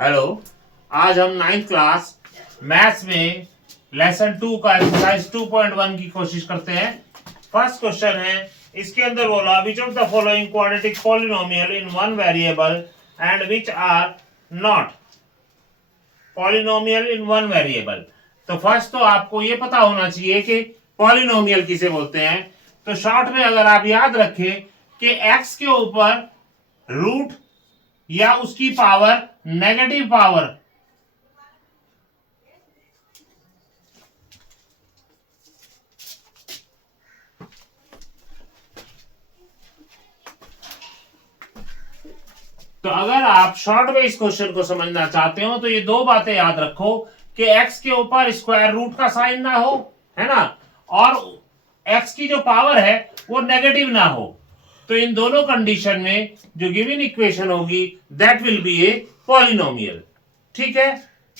Hello. आज हम ninth class maths में लेसन 2 का एक्सरसाइज 2.1 की कोशिश करते हैं। फर्स्ट क्वेश्चन है, इसके अंदर बोला which of the following quadratic polynomial in one variable and which are not polynomial in one variable. तो फर्स्ट तो आपको ये पता होना चाहिए कि पॉलिनोमियल किसे बोलते हैं। तो शॉर्ट में अगर आप याद रखें कि x के ऊपर रूट या उसकी पावर नेगेटिव पावर तो अगर आप शॉर्ट में इस क्वेश्चन को समझना चाहते हो तो ये दो बातें याद रखो कि x के ऊपर स्क्वायर रूट का साइन ना हो, है ना, और x की जो पावर है वो नेगेटिव ना हो। तो इन दोनों कंडीशन में जो गिवन इक्वेशन होगी that will be a polynomial. ठीक है।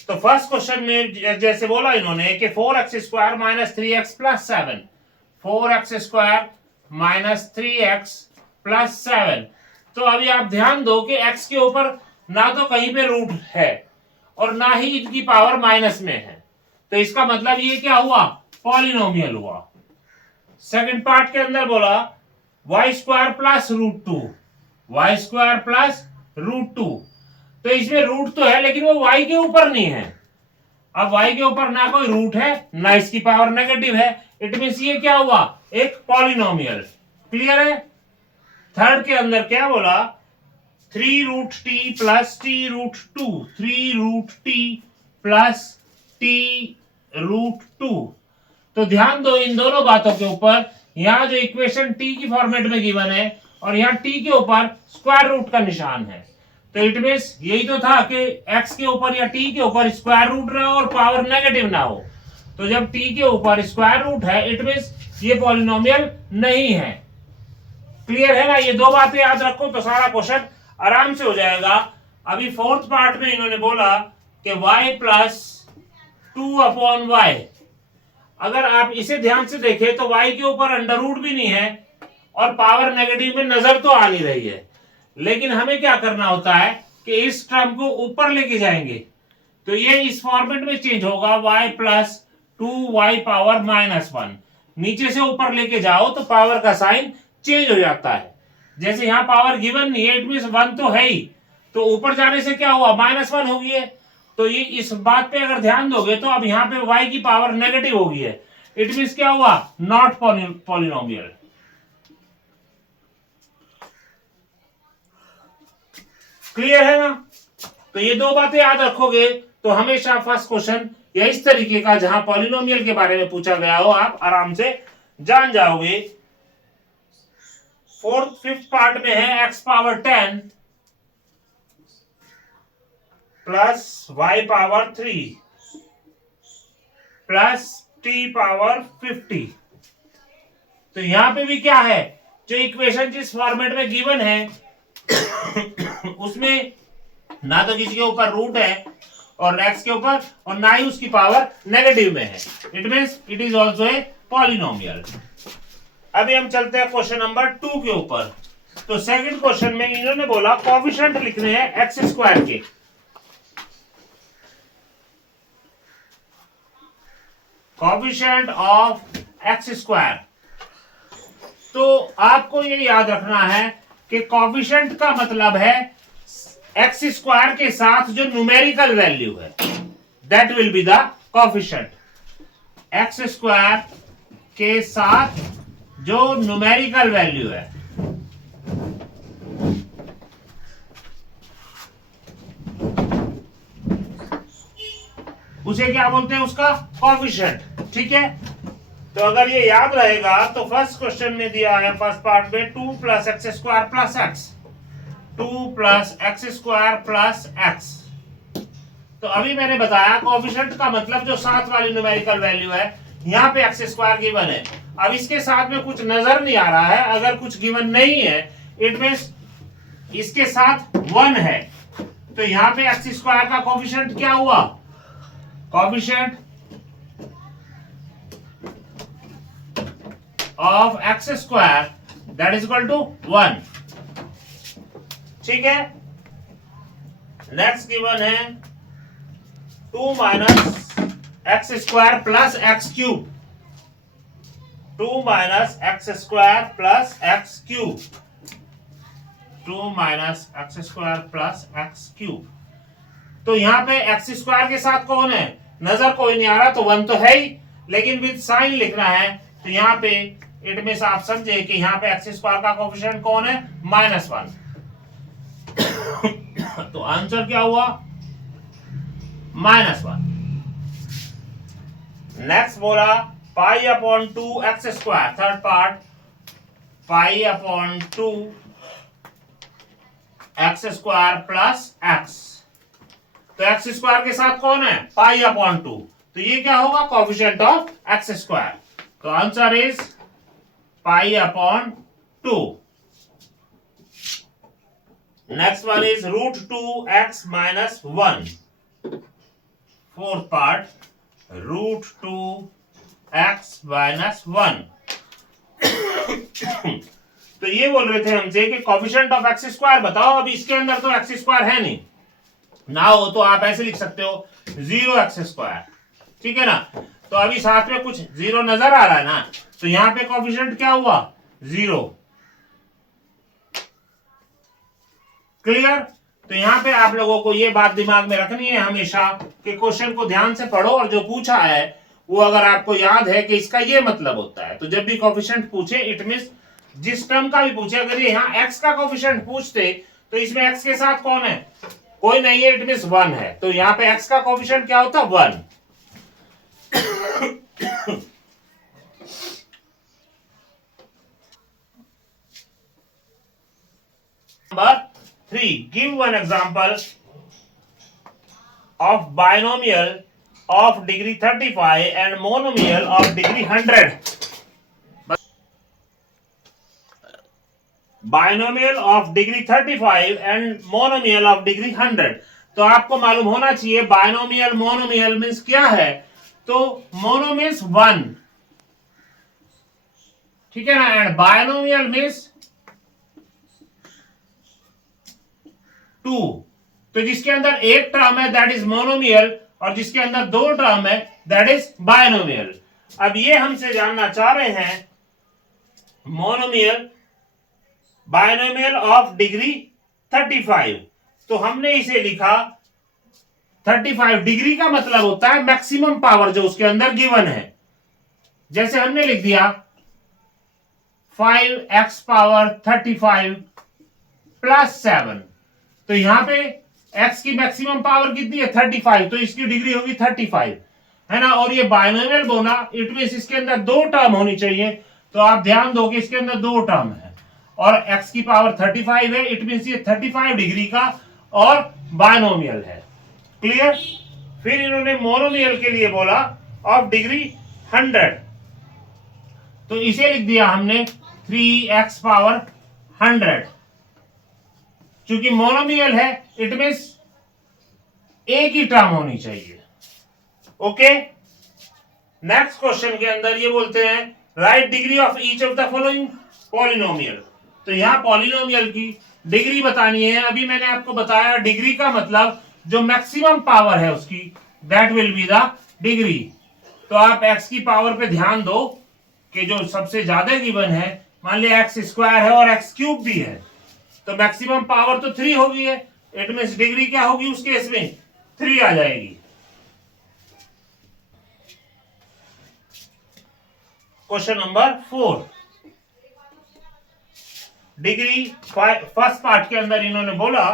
तो फर्स्ट क्वेश्चन में जैसे बोला इन्होंने कि 4x square minus 3x plus 7, 4x square minus 3x plus 7। तो अभी आप ध्यान दो कि x के ऊपर ना तो कहीं पे रूट है और ना ही इनकी पावर माइनस में है, तो इसका मतलब ये क्या हुआ, पॉलिनोमियल हुआ। सेकंड पार्ट के अंदर बोला Y square plus root two, Y square plus root two. तो इसमें रूट तो है लेकिन वो y के ऊपर नहीं है। अब y के ऊपर ना कोई रूट है ना इसकी पावर नेगेटिव है, इट मींस ये क्या हुआ, एक पॉलिनोमियल। क्लियर है। थर्ड के अंदर क्या बोला, 3 root T plus T root two, 3 root T plus T root two. तो ध्यान दो इन दोनों बातों के ऊपर, यहां जो इक्वेशन टी की फॉर्मेट में गिवन है और यहां टी के ऊपर स्क्वायर रूट का निशान है। तो इट मींस यही तो था कि x के ऊपर या t के ऊपर स्क्वायर रूट ना हो और पावर नेगेटिव ना हो। तो जब t के ऊपर स्क्वायर रूट है इट मींस ये पॉलिनोमियल नहीं है। क्लियर है ना। ये दो बातें याद रखो तो सारा क्वेश्चन आराम से हो जाएगा। अभी फोर्थ पार्ट में इन्होंने बोला कि y प्लस 2/y। अगर आप इसे ध्यान से देखें तो y के ऊपर अंडर रूट भी नहीं है और पावर नेगेटिव में नजर तो आ नहीं रही है, लेकिन हमें क्या करना होता है कि इस टर्म को ऊपर लेके जाएंगे तो ये इस फॉर्मेट में चेंज होगा y plus 2y power minus 1। नीचे से ऊपर लेके जाओ तो पावर का साइन चेंज हो जाता है। जैसे यहां पावर गिवन नहीं है इट मींस 1 तो है ही, तो ऊपर जाने से क्या हुआ, -1 हो गई है। तो ये इस बात पे अगर ध्यान दोगे तो अब यहां पे y की पावर नेगेटिव हो गई है, इट मींस क्या हुआ, नॉट पॉलिनोमियल। क्लियर है ना। तो ये दो बातें याद रखोगे तो हमेशा फर्स्ट क्वेश्चन या इस तरीके का जहां पॉलिनोमियल के बारे में पूछा गया हो आप आराम से जान जाओगे। फोर्थ फिफ्थ पार्ट में है x power 10 plus y power 3 plus t power 50। तो यहां पे भी क्या है, जो इक्वेशन जिस फॉर्मेट में गिवन है उसमें ना तो किसी के ऊपर रूट है और x के ऊपर और ना ही उसकी पावर नेगेटिव में है, it means it is also a polynomial. अभी हम चलते हैं क्वेश्चन नंबर 2 के ऊपर। तो सेकंड क्वेश्चन में इन्होंने बोला कोएफिशिएंट लिखने हैं एक्स स्क्वायर के। Coefficient of x square. तो आपको ये याद रखना है कि कोएफिशिएंट का मतलब है एक्स स्क्वायर के साथ जो न्यूमेरिकल वैल्यू है that will be the coefficient. X square के साथ जो न्यूमेरिकल वैल्यू है उसे क्या बोलते हैं, उसका कोएफिशिएंट। ठीक है। तो अगर ये याद रहेगा तो फर्स्ट क्वेश्चन में दिया है फर्स्ट पार्ट में 2 plus x square plus x, 2 plus x square plus x. तो अभी मैंने बताया कोएफिशिएंट का मतलब जो साथ वाली न्यूमेरिकल वैल्यू है, यहां पे एक्स स्क्वायर गिवन है। अब इसके साथ में कुछ नजर नहीं आ रहा है, अगर कुछ गिवन नहीं है इट मींस इसके साथ 1 है, तो यहां पे एक्स स्क्वायर का कोएफिशिएंट क्या हुआ, coefficient of x square that is equal to 1। ठीक है। नेक्स्ट गिवन है 2 minus X square plus X cube. 2 minus X square plus X cube. 2 minus X square plus X cube. तो यहाँ पे x square के साथ कौन है? नजर कोई नहीं आ रहा, तो 1 तो है ही, लेकिन विद साइन लिखना है। तो यहाँ पे इट में से आप समझे कि यहाँ पे एक्स स्क्वायर का कोफिशिएंट कौन है? -1। तो आंसर क्या हुआ? -1। नेक्स्ट बोला π/2 x square, third part π/2 x square plus x. तो एक्स स्क्वायर के साथ कौन है? π/2। तो ये क्या होगा? Coefficient of x square. तो answer is π/2। Next one is √2x - 1। Fourth part √2x - 1। तो ये बोल रहे थे हमसे कि कोफिशिएंट ऑफ एक्स स्क्वायर बताओ। अभी इसके अंदर तो एक्स स्क्वायर है नहीं ना, हो तो आप ऐसे लिख सकते हो 0x²। ठीक है ना? तो अभी साथ में कुछ 0 नजर आ रहा है ना, तो यहां पे कोफिशिएंट क्या हुआ? 0। क्लियर? तो यहां पे आप लोगों को ये बात दिमाग में रखनी है हमेशा कि क्वेश्चन को ध्यान से पढ़ो, और जो पूछा है वो अगर आपको याद है कि इसका ये मतलब होता है, तो जब भी कोफिशिएंट पूछे इट मींस जिस टर्म का भी पूछे, अगर ये यहाँ x का कोफिशिएंट पूछते तो इसमें x के साथ कौन है? कोई नहीं है, इट मींस 1 है। तो यहाँ पे x का कोफिशिएंट क्या होता? 1। Number 3, give one example of binomial of degree 35 and monomial of degree 100. Binomial of degree 35 and monomial of degree 100। तो आपको मालूम होना चाहिए बाइनोमियल मोनोमियल मींस क्या है। तो मोनो मींस 1, ठीक है ना, एंड बाइनोमियल मींस 2। तो जिसके अंदर एक टर्म है दैट इज मोनोमियल, और जिसके अंदर 2 टर्म है दैट इज बाइनोमियल। अब ये हमसे जानना चाह रहे हैं मोनोमियल बाइनोमियल ऑफ डिग्री 35। तो हमने इसे लिखा 35 डिग्री का मतलब होता है मैक्सिमम पावर जो उसके अंदर गिवन है। जैसे हमने लिख दिया 5x⁵ प्लस 7। तो यहां पे x की मैक्सिमम पावर कितनी है? 35। तो इसकी डिग्री होगी 35, है ना। और ये बाइनोमियल बोला, इट मींस इसके अंदर 2 टर्म होनी चाहिए। तो आप ध्यान दो कि इसके अंदर 2 टर्म है और x की पावर 35 है, इट मींस ये 35 डिग्री का और बाइनोमियल है। क्लियर? फिर इन्होंने मोनोमियल के लिए बोला ऑफ डिग्री 100। तो इसे लिख दिया हमने 3x⁴। क्योंकि मोनोमियल है इट मींस एक ही टर्म होनी चाहिए। ओके, नेक्स्ट क्वेश्चन के अंदर ये बोलते हैं right degree of each of the following polynomial. तो यहां पॉलिनोमियल की डिग्री बतानी है। अभी मैंने आपको बताया डिग्री का मतलब जो मैक्सिमम पावर है उसकी, that will be the degree. तो आप x की पावर पे ध्यान दो कि जो सबसे ज्यादा गिवन है, मान लिया x² है और x³ भी है, तो मैक्सिमम पावर तो 3 होगी है, इट मींस डिग्री क्या होगी उस केस में? 3 आ जाएगी। Question number 4, degree first part के अंदर इन्होंने बोला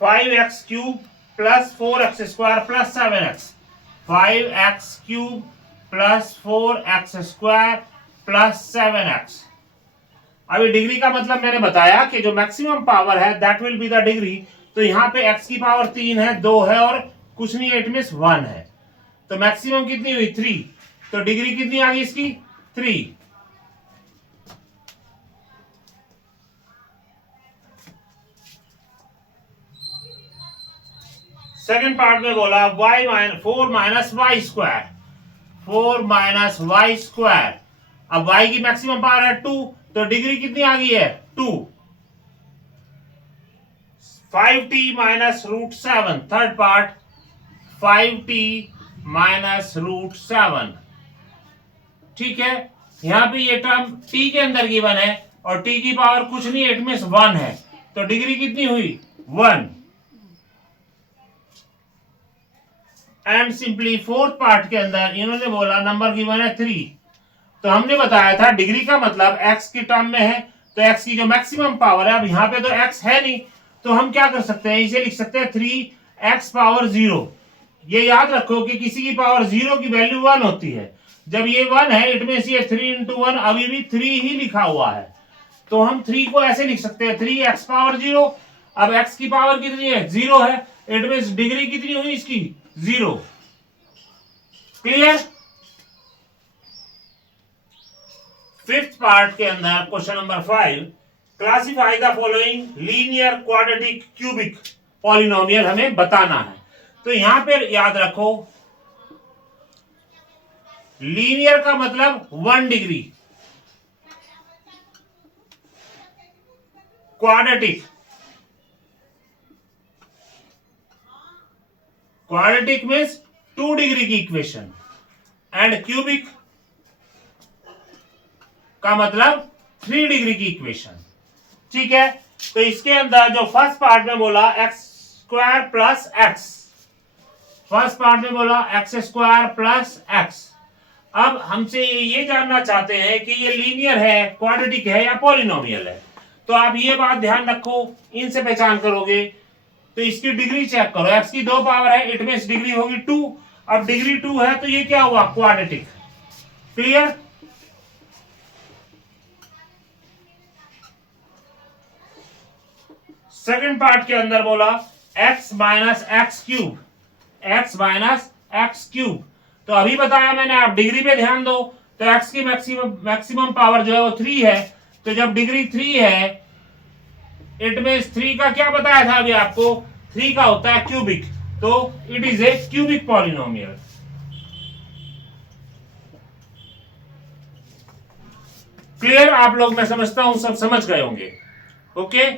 5x³ plus 4x² plus 7x। 5x³ plus 4x² plus 7x। अभी डिग्री का मतलब मैंने बताया कि जो मैक्सिमम पावर है that will be the degree. तो यहाँ पे x की पावर 3 है, 2 है और कुछ नहीं, इट मींस 1 है। तो मैक्सिमम कितनी हुई? 3। तो डिग्री कितनी आ गई इसकी? 3। सेकेंड पार्ट में बोला y4 minus y square. 4 minus y square. अब y की मैक्सिमम पावर है 2, तो डिग्री कितनी आ गई है? 2। 5t minus root 7, third part 5t minus root 7। ठीक है, यहां पे ये टर्म t के अंदर गिवन है और t की पावर कुछ नहीं, इट मींस 1 है, तो डिग्री कितनी हुई 1। एंड सिंपली फोर्थ पार्ट के अंदर इन्होंने बोला नंबर गिवन है 3, तो हमने बताया था डिग्री का मतलब x की टर्म में है, तो x की जो मैक्सिमम पावर है, अब यहाँ पे तो x है नहीं, तो हम क्या कर सकते हैं, इसे लिख सकते हैं 3x पावर 0। ये याद रखो कि किसी की पावर 0 की वैल्यू 1 होती है, जब ये 1 है इट मींस ये 3 इंटू 1 अभी भी 3 ही लिखा हुआ है, तो हम 3 को ऐसे लिख सकते हैं 3x पावर 0। अब x की पावर कितनी है 0 है, इट मींस डिग्री कितनी हुई इसकी 0। क्लियर। फिफ्थ पार्ट के अंदर question number 5, classify the following linear quadratic cubic polynomial हमें बताना है। तो यहां पे याद रखो लीनियर का मतलब 1 डिग्री, क्वाड्रेटिक मींस 2 डिग्री की इक्वेशन, एंड क्यूबिक का मतलब 3 डिग्री की इक्वेशन। ठीक है, तो इसके अंदर जो फर्स्ट पार्ट में बोला x square plus x, first part में बोला एक्स स्क्वायर प्लस एक्स। अब हमसे ये जानना चाहते हैं कि ये लीनियर है, क्वाड्रेटिक है या पॉलिनोमियल है, तो आप ये बात ध्यान रखो, इनसे पहचान करोगे। तो इसकी डिग्री चेक करो, एक्स की 2 पावर है, इट मींस डिग्री होगी 2। अब डिग्री 2 है तो ये क्या हुआ क्वाड्रेटिक। क्लियर। सेकंड पार्ट के अंदर बोला x minus x cube, x minus x cube, तो अभी बताया मैंने, आप डिग्री पे ध्यान दो, तो x की मैक्सिमम पावर जो है वो 3 है, तो जब डिग्री 3 है इट मींस 3 का क्या बताया था अभी आपको, 3 का होता है क्यूबिक, तो it is a cubic polynomial. Clear. आप लोग मैं समझता हूं सब समझ गए होंगे। ओके